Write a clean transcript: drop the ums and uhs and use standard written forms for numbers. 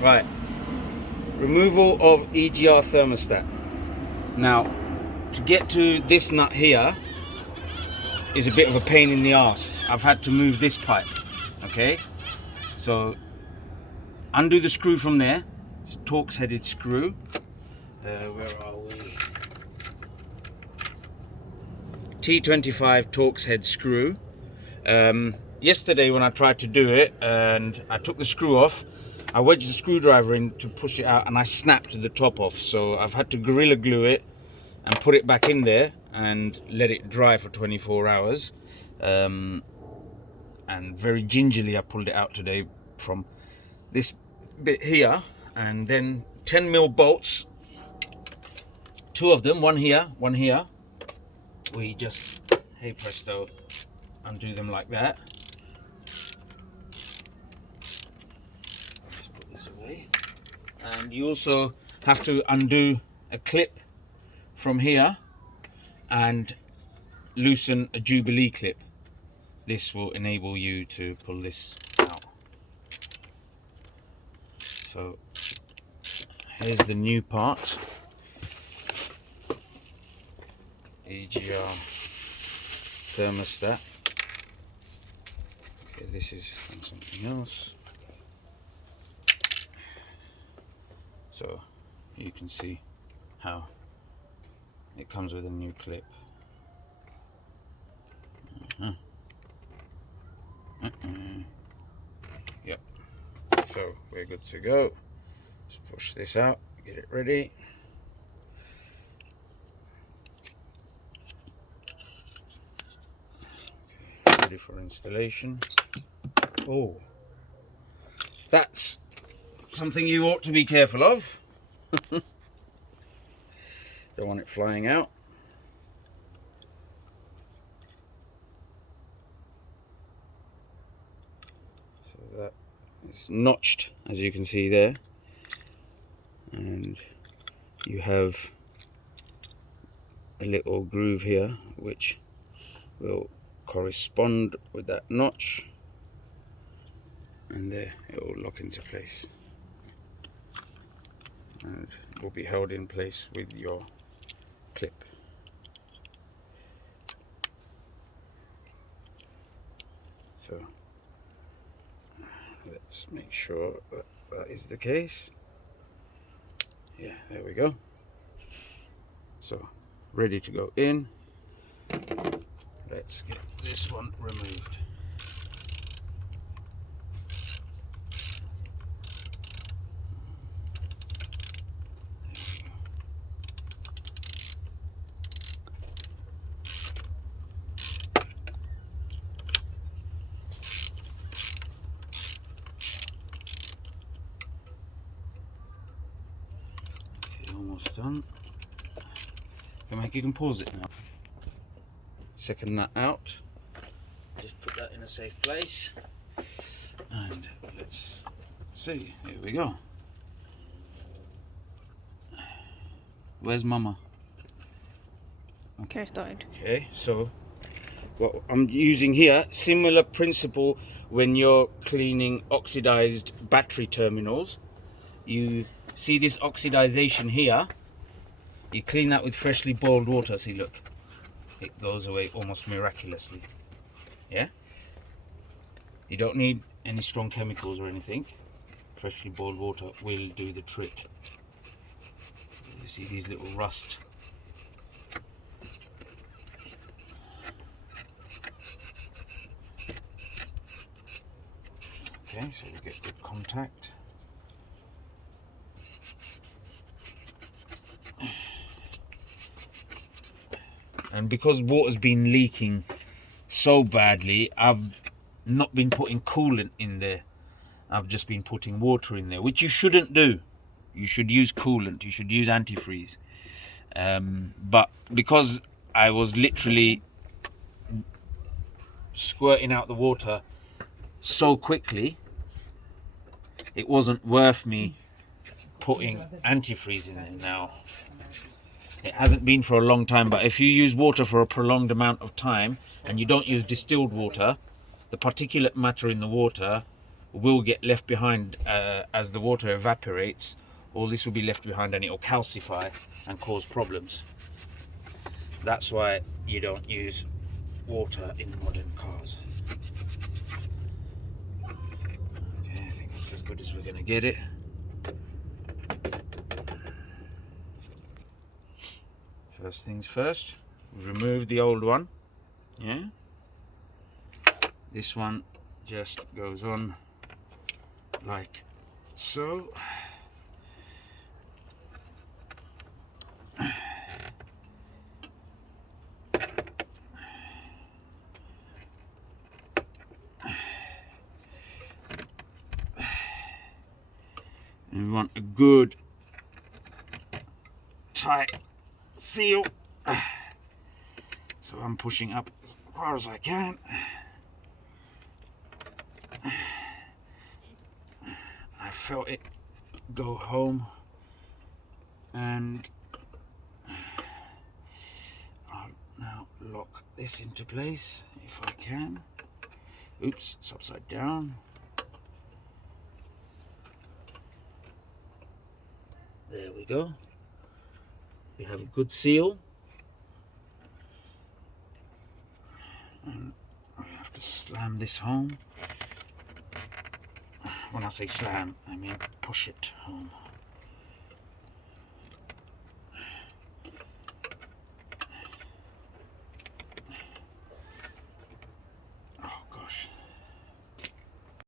Right, removal of EGR thermostat. Now, to get to this nut here is a bit of a pain in the ass. I've had to move this pipe, okay? So, undo the screw from there. It's a Torx headed screw. Where are we? T25 Torx head screw. Yesterday when I tried to do it and I took the screw off, I wedged the screwdriver in to push it out and I snapped the top off. So I've had to Gorilla Glue it and put it back in there and let it dry for 24 hours. And very gingerly I pulled it out today from this bit here, and then 10mm bolts, two of them, one here, one here. We just, hey presto, undo them like that. Just put this away. And you also have to undo a clip from here and loosen a Jubilee clip. This will enable you to pull this out. So here's the new part. EGR thermostat. Okay, this is from something else. So you can see how it comes with a new clip. Yep, so we're good to go. Let's push this out, get it ready. Okay, ready for installation. Oh, that's something you ought to be careful of. Don't want it flying out. So that is notched, as you can see there, and you have a little groove here which will correspond with that notch, and there it will lock into place and will be held in place with your clip. So let's make sure that that is the case. Yeah, there we go. So ready to go in. Let's get this one removed. Almost done. You can pause it now. Second nut out. Just put that in a safe place. And let's see. Here we go. Where's Mama? Okay, started. Okay, so what I'm using here, similar principle when you're cleaning oxidized battery terminals. You see this oxidization here, you clean that with freshly boiled water. See, look, it goes away almost miraculously. Yeah, you don't need any strong chemicals or anything. Freshly boiled water will do the trick. You see these little rust. Okay, so we get good contact. And because water's been leaking so badly, I've not been putting coolant in there. I've just been putting water in there, which you shouldn't do. You should use coolant, you should use antifreeze. But because I was literally squirting out the water so quickly, it wasn't worth me putting antifreeze in there. Now, it hasn't been for a long time, but if you use water for a prolonged amount of time and you don't use distilled water, the particulate matter in the water will get left behind as the water evaporates. All this will be left behind and it will calcify and cause problems. That's why you don't use water in modern cars. Okay, I think that's as good as we're going to get it. First things first, remove the old one. Yeah, this one just goes on like so. And we want a good tight seal. So I'm pushing up as far as I can. I felt it go home, and I'll now lock this into place if I can. Oops, it's upside down. There we go. We have a good seal. And we have to slam this home. When I say slam, I mean push it home.